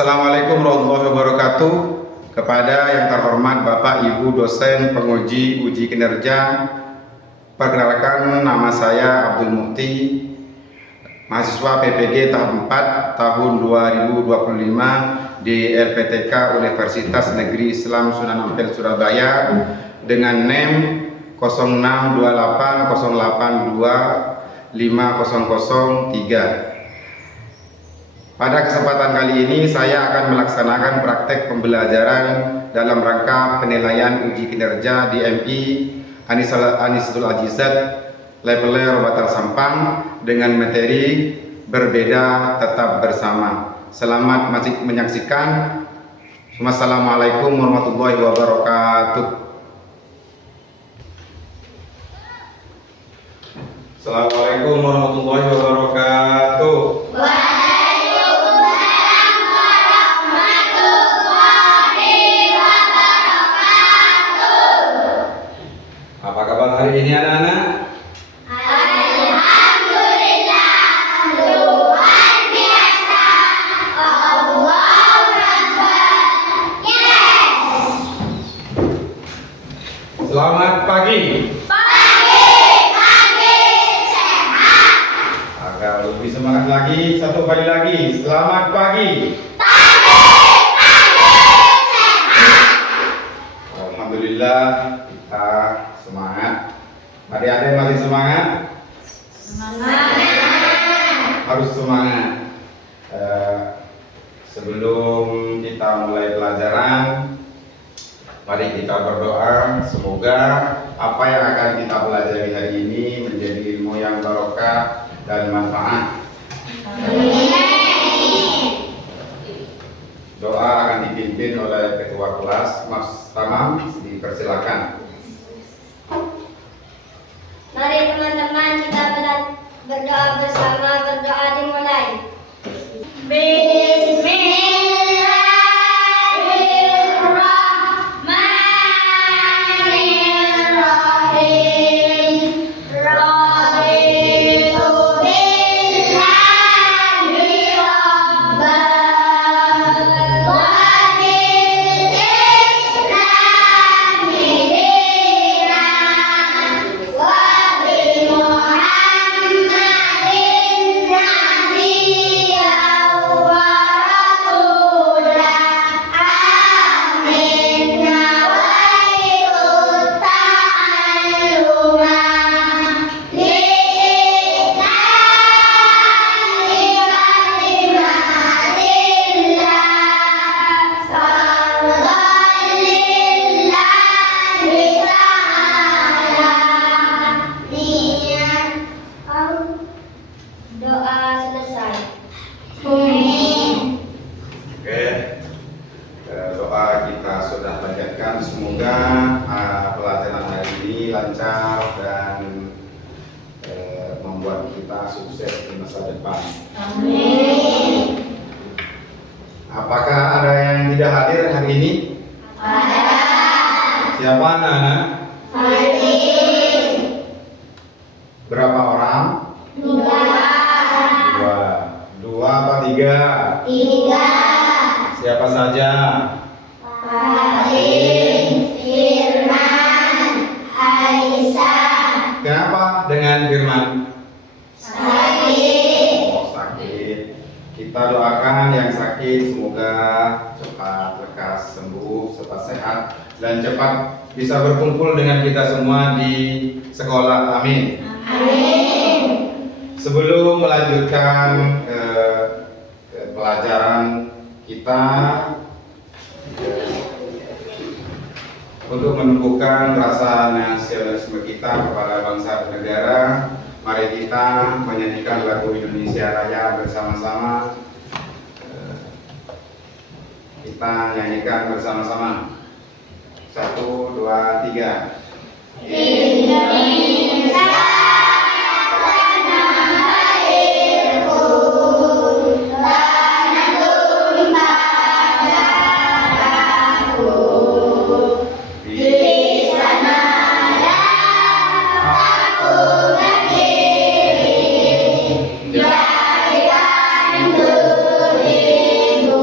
Assalamualaikum warahmatullahi wabarakatuh. Kepada yang terhormat Bapak Ibu dosen penguji uji kinerja, perkenalkan nama saya Abdul Mukti, mahasiswa PPG tahap 4 tahun 2025 di LPTK Universitas Negeri Islam Sunan Ampel Surabaya dengan NEM 062808250003. Pada kesempatan kali ini saya akan melaksanakan praktek pembelajaran dalam rangka penilaian uji kinerja DMI Anisatul Ajizat Leveler Batal Sampang dengan materi berbeda tetap bersama. Selamat menyaksikan. Wassalamualaikum warahmatullahi wabarakatuh. Assalamualaikum warahmatullahi wabarakatuh. Apa kabar hari ini anak-anak? Alhamdulillah, luar biasa. Allahu Akbar. Yes. Selamat pagi. Pagi sehat. Agar lebih semangat lagi, satu kali lagi. Selamat pagi. Sehat. Alhamdulillah kita semangat. Adik-adik masih semangat? Harus semangat. Sebelum kita mulai pelajaran, mari kita berdoa semoga apa yang akan kita pelajari hari ini menjadi ilmu yang barokah dan manfaat. Doa akan dipimpin oleh Ketua Kelas Mas Tamam, dipersilakan. Mari teman-teman kita berdoa bersama. Berdoa dimulai. Bismillahirrahmanirrahim. Raditu billahi rabban wa bil islami dinan wa bi Muhammadin nabiyyan wa rasulah. Amin. Nawaitu ta'alluma lillahi fardhan lillahi ta'ala. Niat doa selesai. Amin. Oke, doa kita sudah panjatkan. Semoga pelajaran hari ini lancar dan membuat kita sukses di masa depan. Amin. Apakah ada yang tidak hadir hari ini? Ada. Siapa anak-anak? Hadir. Berapa orang? Dua. Dua apa tiga? Tiga. Siapa saja? Hadir. Firman. Aisyah. Kenapa dengan Firman? Sakit. Oh, sakit. Kita doakan yang sakit semoga cepat lekas sembuh, cepat sehat, dan cepat bisa berkumpul dengan kita semua di sekolah. Amin. Amin. Sebelum melanjutkan ke pelajaran kita, untuk menumbuhkan rasa nasionalisme kita kepada bangsa dan negara, mari kita menyanyikan lagu Indonesia Raya bersama-sama. Kita nyanyikan bersama-sama. 1, 2, 3. Indonesia tanah airku, tanah tumpah darahku. Di sanalah aku berdiri, jadikan dirimu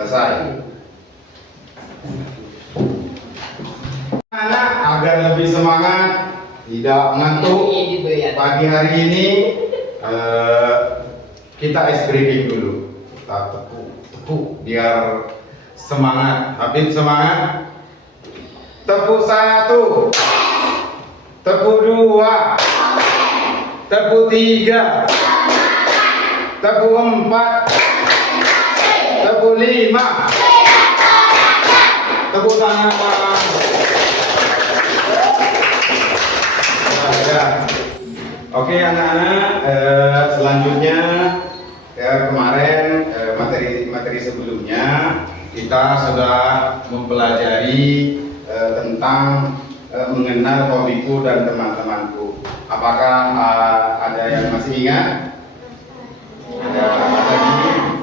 Selesai. Anak agar lebih semangat, tidak ngantuk pagi hari ini, kita ice breaking dulu. Kita tepuk biar semangat. Habib semangat. Tepuk 1, tepuk 2, tepuk 3, tepuk 4, tepuk 5, tepuk tangan. Oke anak-anak, selanjutnya kemarin materi sebelumnya kita sudah mempelajari tentang mengenal hobiku dan teman-temanku. Apakah ada yang masih ingat? Ada lagi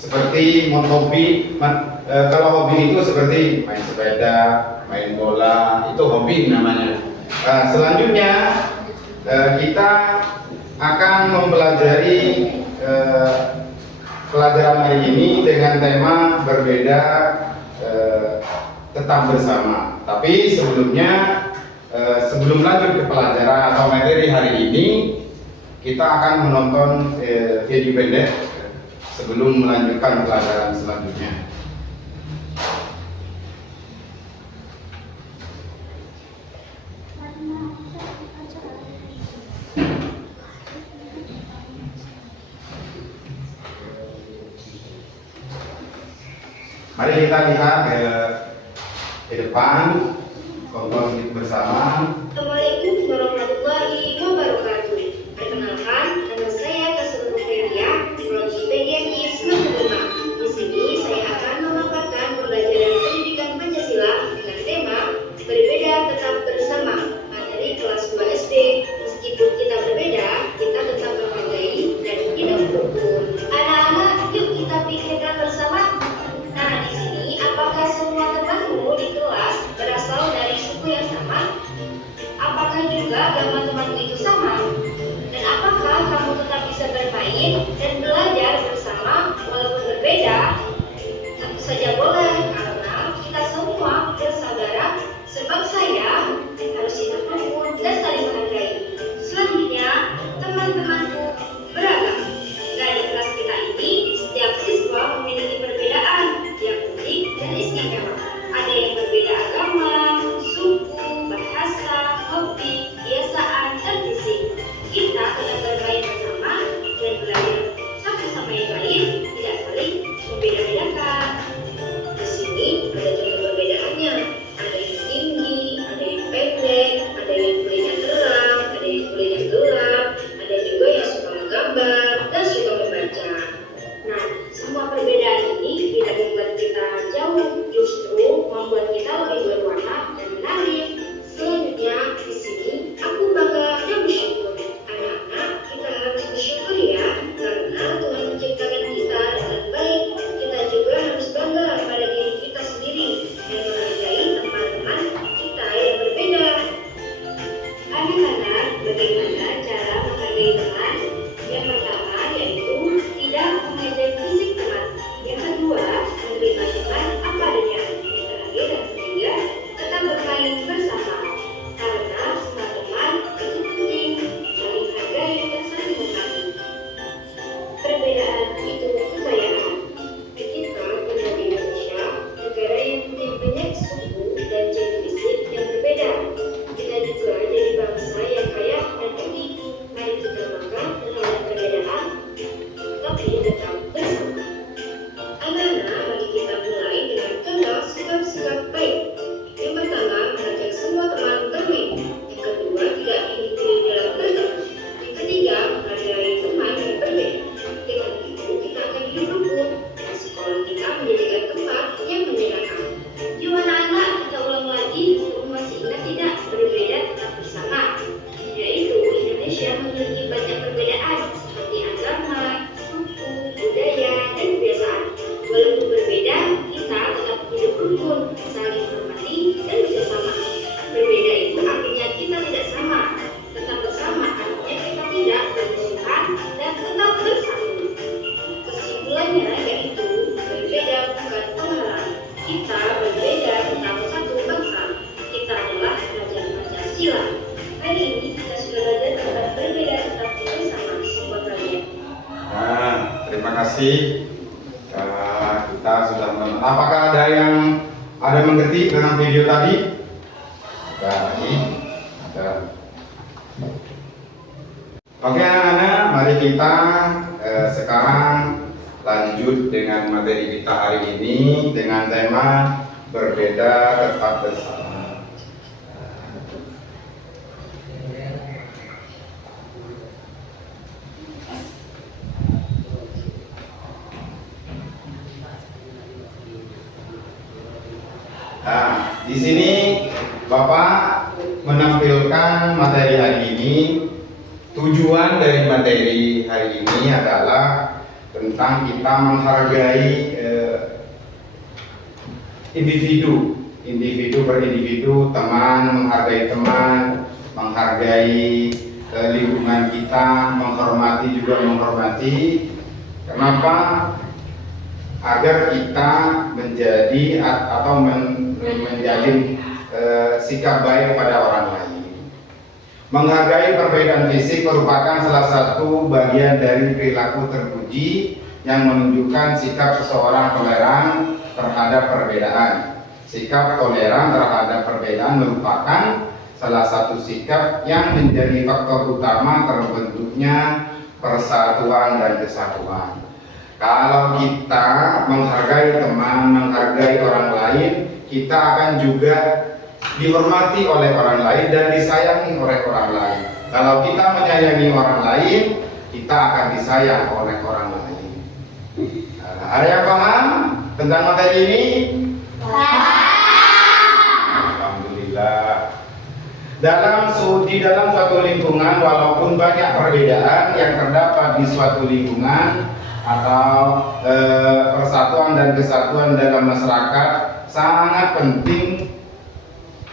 seperti hobi. Kalau hobi itu seperti main sepeda, main bola, itu hobi namanya. Selanjutnya kita akan mempelajari pelajaran hari ini dengan tema berbeda tetap bersama. Tapi sebelumnya sebelum lanjut ke pelajaran atau materi hari ini, kita akan menonton video pendek sebelum melanjutkan pelajaran selanjutnya. Mari kita lihat ke depan, tonton bersama. Assalamualaikum warahmatullahi wabarakatuh. Perkenalkan, nama saya Kasur Feria, Prodi PGMI semester 5. Di sini saya akan memaparkan pembelajaran pendidikan Pancasila dengan tema berbeda tetap bersama. Materi kelas 2 SD. Meskipun kita berbeda, kita tetap menghargai dan hidup rukun. Anak-anak, yuk kita pikirkan bersama. Nah, di sini apakah semua temanmu di kelas berasal dari suku yang sama? Apakah juga agama temanmu itu sama? Dan apakah kamu tetap bisa bermain dan belajar bersama walaupun berbeda? Tentu saja boleh, karena kita semua bersaudara sebangsa ya, harus hidup rukun dan saling menghargai. Selanjutnya, teman-temanku beragam. Nah, di kelas kita ini, setiap siswa memiliki perbedaan yang unik dan istimewa. Ada yang berbeda agama, suku, bahasa, hobi, kebiasaan, dan fisik. Kita tetap bermain bersama dan belajar satu sama yang lain, tidak saling membeda-bedakan. Di sini ada juga perbedaannya. Ada yang tinggi, ada yang pendek, ada yang kulitnya terang, ada yang kulitnya gelap, ada juga yang suka menggambar dan suka membaca. Nah, semua perbedaan ini tidak membuat kita jauh, justru membuat kita lebih berwarna dan menarik. Selanjutnya, di sini aku bangga dan bersyukur. Anak-anak, kita harus bersyukur ya, karena Tuhan menciptakan kita dengan baik. Kita juga harus bangga pada diri kita sendiri dan menghargai teman-teman kita yang berbeda. Anak-anak, bagaimana cara menghargai teman? Yang pertama yaitu tidak mengejek fisik teman. Yang kedua, menerima teman apa adanya. Yang terakhir dan ketiga, tetap bermain bersama. kasih. Kita sudah apakah ada yang mengerti dengan video tadi? Ada. Oke anak-anak, mari kita sekarang lanjut dengan materi kita hari ini dengan tema berbeda tetap bersama. Nah, di sini Bapak menampilkan materi hari ini. Tujuan dari materi hari ini adalah tentang kita menghargai individu per individu, teman menghargai teman, menghargai lingkungan kita, menghormati juga menghormati. Kenapa? Agar kita menjadi atau menjalin sikap baik pada orang lain. Menghargai perbedaan fisik merupakan salah satu bagian dari perilaku terpuji yang menunjukkan sikap seseorang toleran terhadap perbedaan. Sikap toleran terhadap perbedaan merupakan salah satu sikap yang menjadi faktor utama terbentuknya persatuan dan kesatuan. Kalau kita menghargai teman, menghargai orang lain, kita akan juga dihormati oleh orang lain dan disayangi oleh orang lain. Kalau kita menyayangi orang lain, kita akan disayang oleh orang lain. Ada yang paham tentang materi ini? Alhamdulillah. Di dalam suatu lingkungan, walaupun banyak perbedaan yang terdapat di suatu lingkungan atau persatuan dan kesatuan dalam masyarakat sangat penting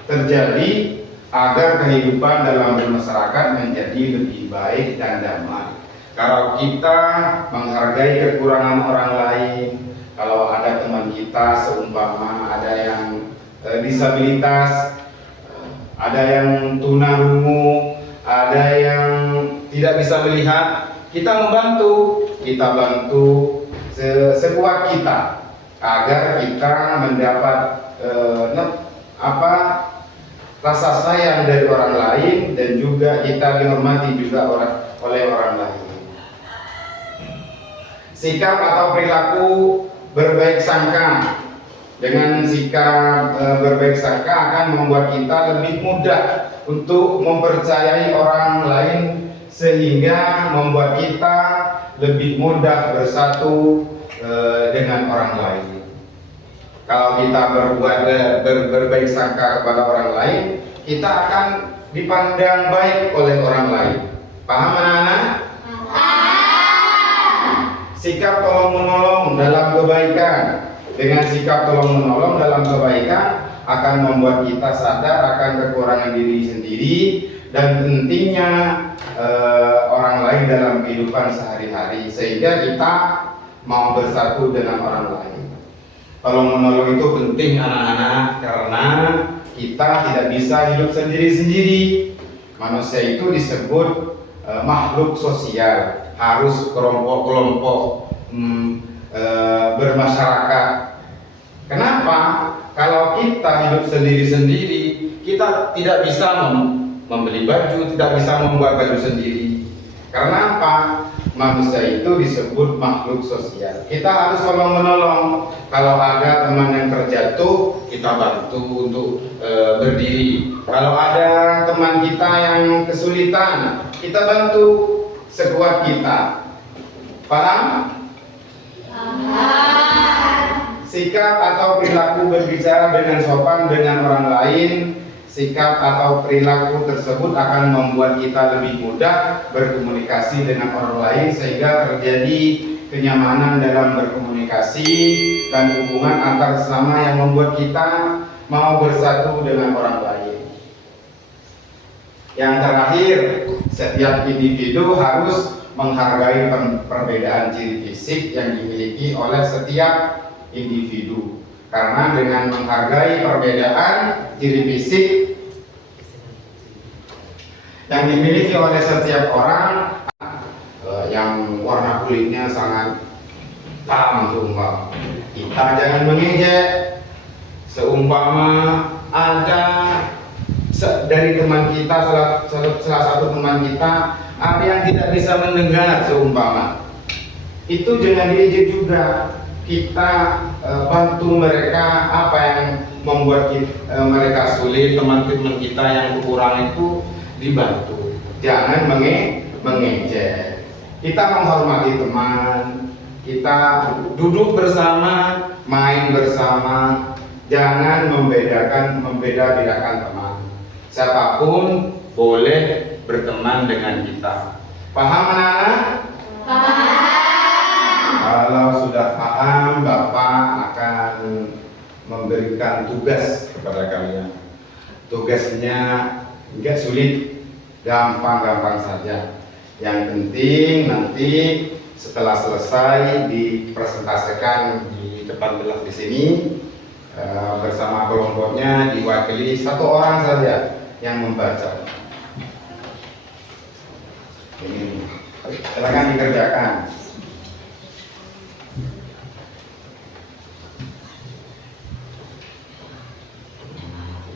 terjadi agar kehidupan dalam bermasyarakat menjadi lebih baik dan damai. Kalau kita menghargai kekurangan orang lain, kalau ada teman kita seumpama ada yang disabilitas, ada yang tunarungu, ada yang tidak bisa melihat, kita bantu sekuat kita agar kita mendapat rasa sayang dari orang lain dan juga kita dihormati juga oleh orang lain. Sikap atau perilaku berbaik sangka. Dengan sikap berbaik sangka akan membuat kita lebih mudah untuk mempercayai orang lain sehingga membuat kita lebih mudah bersatu dengan orang lain. Kalau kita berbaik sangka kepada orang lain, kita akan dipandang baik oleh orang lain. Paham anak-anak? Sikap tolong menolong dalam kebaikan. Dengan sikap tolong menolong dalam kebaikan akan membuat kita sadar akan kekurangan diri sendiri dan pentingnya orang lain dalam kehidupan sehari-hari, sehingga kita mau bersatu dengan orang lain. Tolong menolong itu penting anak-anak, karena kita tidak bisa hidup sendiri-sendiri. Manusia itu disebut makhluk sosial, harus kelompok-kelompok bermasyarakat. Kenapa? Kalau kita hidup sendiri-sendiri, kita tidak bisa membeli baju, tidak bisa membuat baju sendiri. Karena apa? Manusia itu disebut makhluk sosial. Kita harus tolong menolong. Kalau ada teman yang terjatuh, kita bantu untuk berdiri. Kalau ada teman kita yang kesulitan, kita bantu sekuat kita. Paham? Sikap atau perilaku berbicara dengan sopan dengan orang lain. Sikap atau perilaku tersebut akan membuat kita lebih mudah berkomunikasi dengan orang lain, sehingga terjadi kenyamanan dalam berkomunikasi dan hubungan antar sesama yang membuat kita mau bersatu dengan orang lain. Yang terakhir, setiap individu harus menghargai perbedaan ciri fisik yang dimiliki oleh setiap individu. Karena dengan menghargai perbedaan ciri fisik yang dimiliki oleh setiap orang, yang warna kulitnya sangat Paham tuh Mbak. Kita jangan mengejek. Seumpama ada dari teman kita, salah satu teman kita ada yang tidak bisa mendengar seumpama, itu jangan diejek juga. Kita bantu mereka apa yang membuat mereka sulit, teman-teman kita yang kekurangan itu dibantu. Jangan mengejek. Kita menghormati teman, kita duduk bersama, main bersama, jangan membeda-bedakan teman. Siapapun boleh berteman dengan kita. Paham anak-anak? Kalau sudah paham, Bapak akan memberikan tugas kepada kalian. Tugasnya enggak sulit, gampang-gampang saja. Yang penting nanti setelah selesai dipresentasikan di depan kelas di sini bersama kelompoknya, diwakili satu orang saja yang membaca. Ini silakan dikerjakan.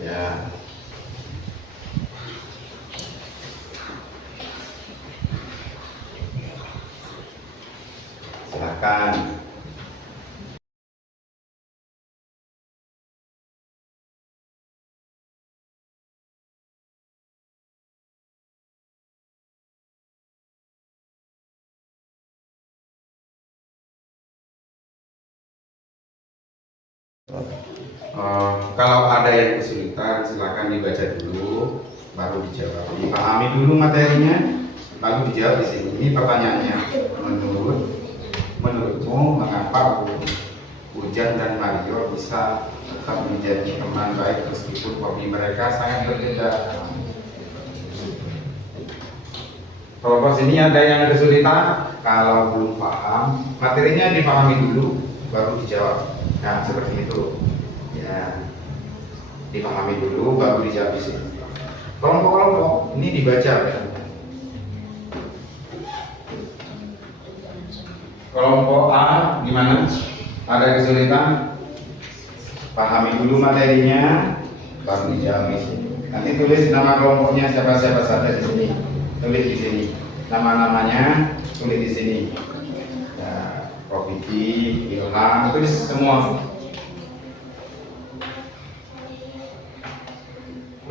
Ya. Silakan. Kalau ada yang kesulitan, silakan dibaca dulu, baru dijawab. Dipahami dulu materinya, baru dijawab di sini. Ini pertanyaannya. Menurutmu mengapa Ujang dan Mario bisa tetap menjadi teman baik meskipun hobi mereka sangat berbeda? Kelompok sini ada yang kesulitan, kalau belum paham, materinya dipahami dulu, baru dijawab. Nah, seperti itu. Ya, dipahami dulu, baru dijawab di sini. Kelompok-kelompok ini dibaca ya. Kelompok A gimana? Ada kesulitan? Pahami dulu materinya, baru dijawab di sini. Nanti tulis nama kelompoknya siapa-siapa saja di sini. Tulis di sini. Nama-namanya tulis di sini. Ya, Profiti, Ilham, tulis semua.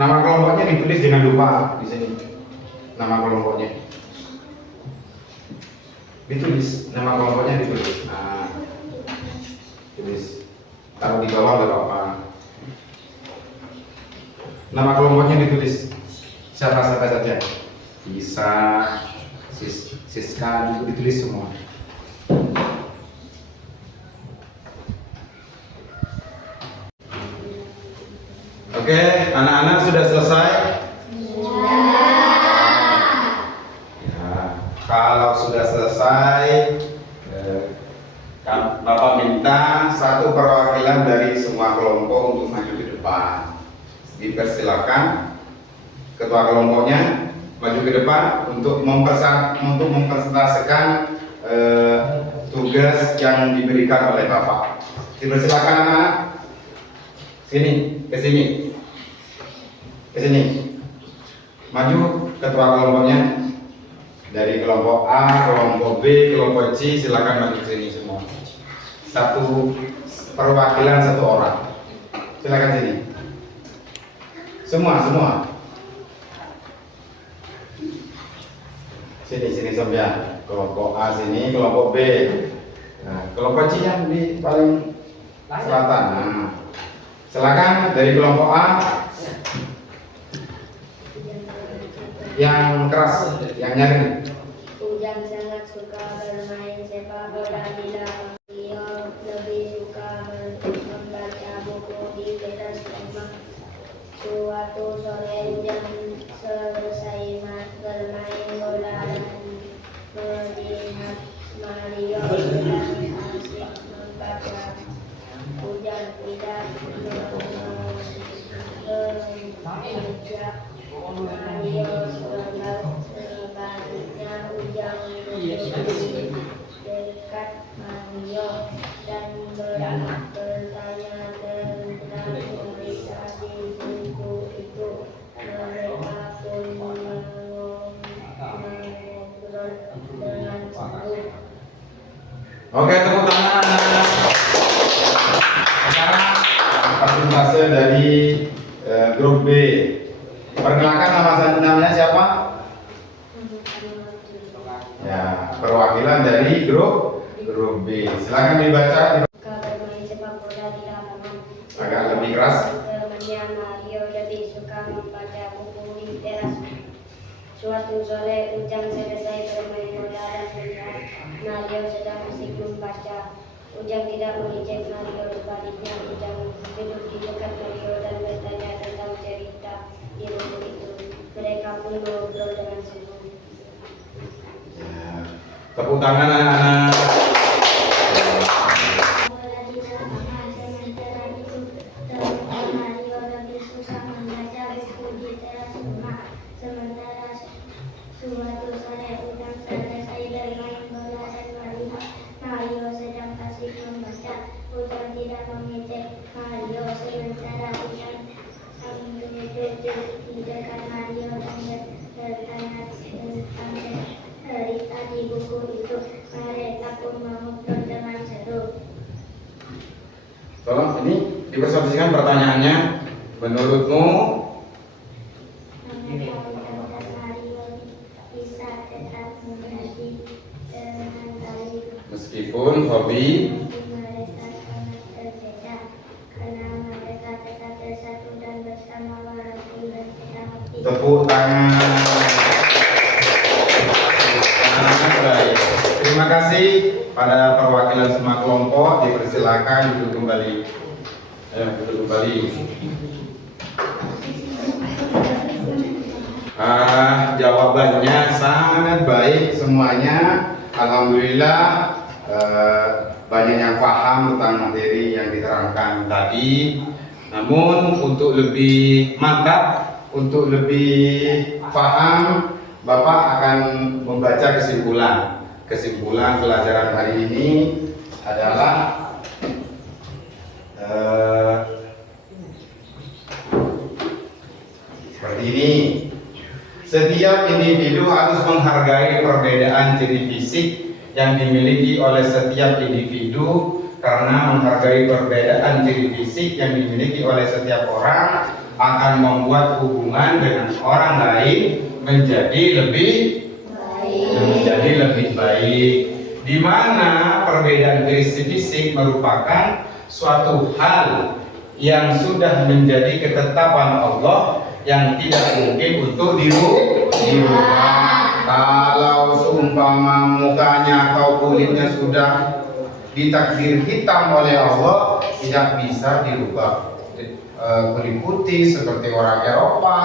Nama kelompoknya ditulis, jangan lupa di sini. Nama kelompoknya ditulis, nama kelompoknya ditulis. Nah, tulis. Taruh di bawah gak apa-apa. Nama kelompoknya ditulis. Siapa-siapa saja. Bisa, Siska, ditulis semua. Oke, anak-anak sudah selesai? Ya, kalau sudah selesai, Bapak minta satu perwakilan dari semua kelompok untuk maju ke depan. Dipersilakan ketua kelompoknya maju ke depan untuk mempresentasikan tugas yang diberikan oleh Bapak. Dipersilakan anak-anak. Sini, ke sini. Ke sini. Maju ketua kelompoknya. Dari kelompok A, kelompok B, kelompok C, silakan maju ke sini semua. Satu perwakilan satu orang. Silakan sini. Semua. Sini sampai. Kelompok A sini, kelompok B. Nah, kelompok C yang di paling selatan. Nah, silakan dari kelompok A. Yang keras, yang nyaring. Ujang sangat suka bermain sepak bola bila dia lebih suka membaca buku di teras rumah. Suatu sore Ujang selesai bermain bola dan melihat Mario sedang asik membaca. Ujang tidak mengajak Mario sebaliknya dan bertanya tentang berita di buku itu. Mereka pun mengobrol dengan seru. Oke, tepuk tangan. Sekarang persentase dari grup B. Perkenalkan namanya siapa? Ya, perwakilan dari grup B. Silakan dibaca. Suka bermain sepak bola di lapangan. Agak lebih keras. Temannya Mario lebih suka membaca buku di teras. Suatu sore Ujang selesai bermain bola dan melihat Mario sedang asik membaca. Ujang tidak mengejek Mario, sebaliknya Ujang duduk di dekat Mario dan bertanya tentang cerita di buku itu. Mereka pun ngobrol dengan seru. Ya, tepuk tangan anak-anak. Bola di lapangan sementara itu teman Mario lebih suka membaca buku di teras rumah. Sementara suatu sore Ujang selesai bermain bola dan melihat Mario sedang asik membaca. Ujang tidak mengejek Mario, sementara Ujang duduk di dekat Mario dan bertanya tentang cerita di buku itu. Mereka pun mengobrol dengan seru. Tolong ini dipersepsikan pertanyaannya. Menurutmu Mengapa Ujang dan Mario bisa tetap menjadi teman baik? meskipun hobi Mereka sangat berbeda karena mereka tetap bersatu dan bersama walaupun berbeda hobi. tepuk tangan. Sangat baik. Terima kasih pada perwakilan semua kelompok. Dipersilakan duduk kembali. Duduk kembali. Jawabannya sangat baik semuanya. Alhamdulillah banyak yang paham tentang materi yang diterangkan tadi. Namun untuk lebih mantap, untuk lebih paham, Bapak akan membaca kesimpulan. Kesimpulan pelajaran hari ini adalah seperti ini. Setiap individu harus menghargai perbedaan ciri fisik yang dimiliki oleh setiap individu, karena menghargai perbedaan ciri fisik yang dimiliki oleh setiap orang akan membuat hubungan dengan orang lain menjadi lebih baik. Di mana perbedaan ciri fisik merupakan suatu hal yang sudah menjadi ketetapan Allah yang tidak mungkin untuk dirubah. Kalau seumpama mukanya atau kulitnya sudah ditakdir hitam oleh Allah, tidak bisa dirubah. Kulit putih seperti orang Eropa,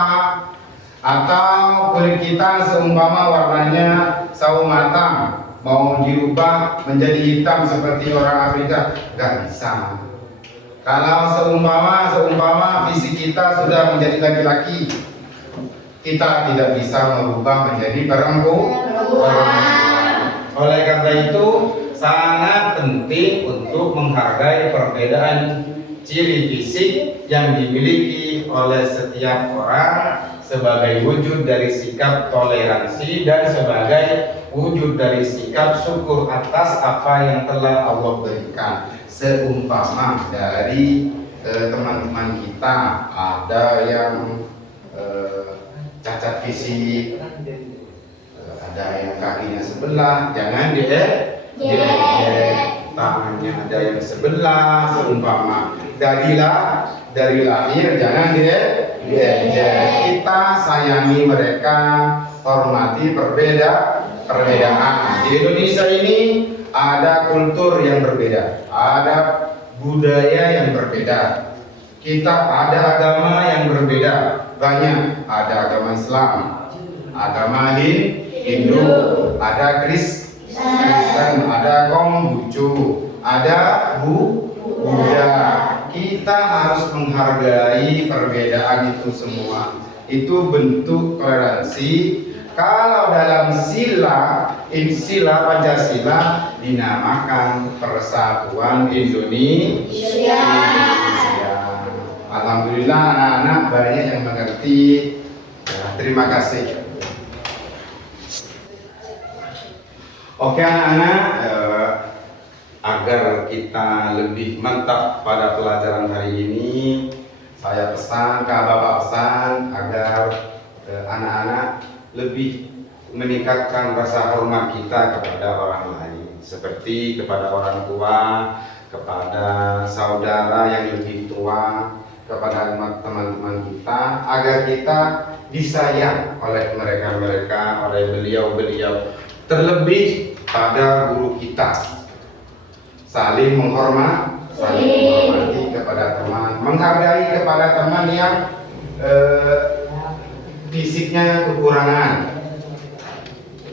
atau kulit kita seumpama warnanya sawo matang mau dirubah menjadi hitam seperti orang Afrika, nggak bisa. Kalau seumpama fisik kita sudah menjadi laki-laki, kita tidak bisa merubah menjadi perempuan. Oleh karena itu sangat penting untuk menghargai perbedaan ciri fisik yang dimiliki oleh setiap orang sebagai wujud dari sikap toleransi dan sebagai wujud dari sikap syukur atas apa yang telah Allah berikan. Seumpama dari teman-teman kita ada yang cacat fisik, ada yang kakinya sebelah, jangan diejek. Tangannya ada yang sebelah, seumpama dari lahir jangan diejek. Kita sayangi mereka, hormati perbedaan. Di Indonesia ini ada kultur yang berbeda, ada budaya yang berbeda. Kita ada agama yang berbeda, banyak. Ada agama Islam, agama Hindu, ada Kristen, ada Konghucu, ada Buddha. Kita harus menghargai perbedaan itu semua. Itu bentuk toleransi. Kalau dalam sila Pancasila dinamakan Persatuan Indonesia. Alhamdulillah anak-anak banyak yang mengerti. Ya, terima kasih. Oke anak-anak, agar kita lebih mantap pada pelajaran hari ini, saya pesan, Bapak pesan agar anak-anak lebih meningkatkan rasa hormat kita kepada orang lain, seperti kepada orang tua, kepada saudara yang lebih tua, kepada teman-teman kita, agar kita disayang oleh mereka-mereka, oleh beliau-beliau, terlebih pada guru kita. Saling menghormati kepada teman, menghargai kepada teman yang fisiknya kekurangan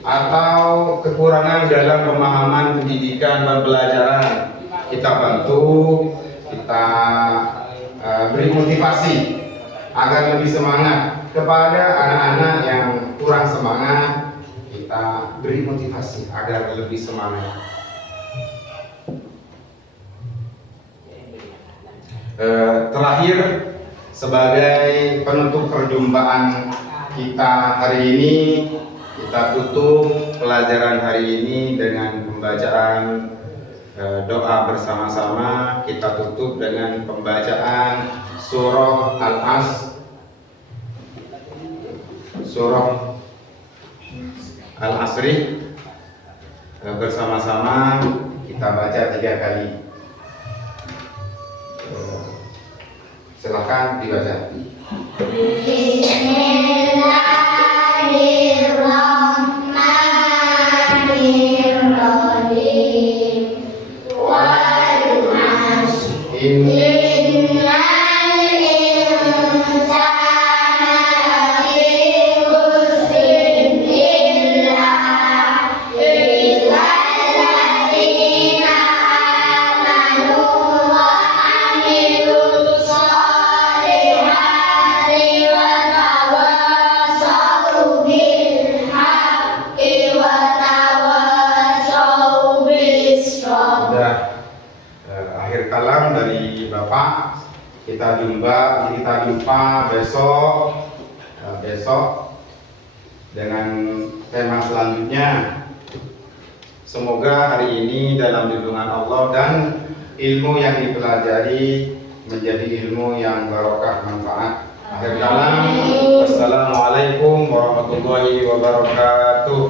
atau kekurangan dalam pemahaman pendidikan dan pelajaran. Kita bantu, kita beri motivasi agar lebih semangat. Kepada anak-anak yang kurang semangat, kita beri motivasi agar lebih semangat. Terakhir, sebagai penutup perjumpaan kita hari ini, kita tutup pelajaran hari ini dengan pembacaan doa bersama-sama. Kita tutup dengan pembacaan surah Al-Asri bersama-sama. Kita baca 3 kali. Silakan dibaca. Bismillahirrahmanirrahim. Wal 'ashr. Akhir kalam dari Bapak. Kita jumpa besok dengan tema selanjutnya. Semoga hari ini dalam lindungan Allah dan ilmu yang dipelajari menjadi ilmu yang barokah manfaat. Akhir kalam, wassalamualaikum warahmatullahi wabarakatuh.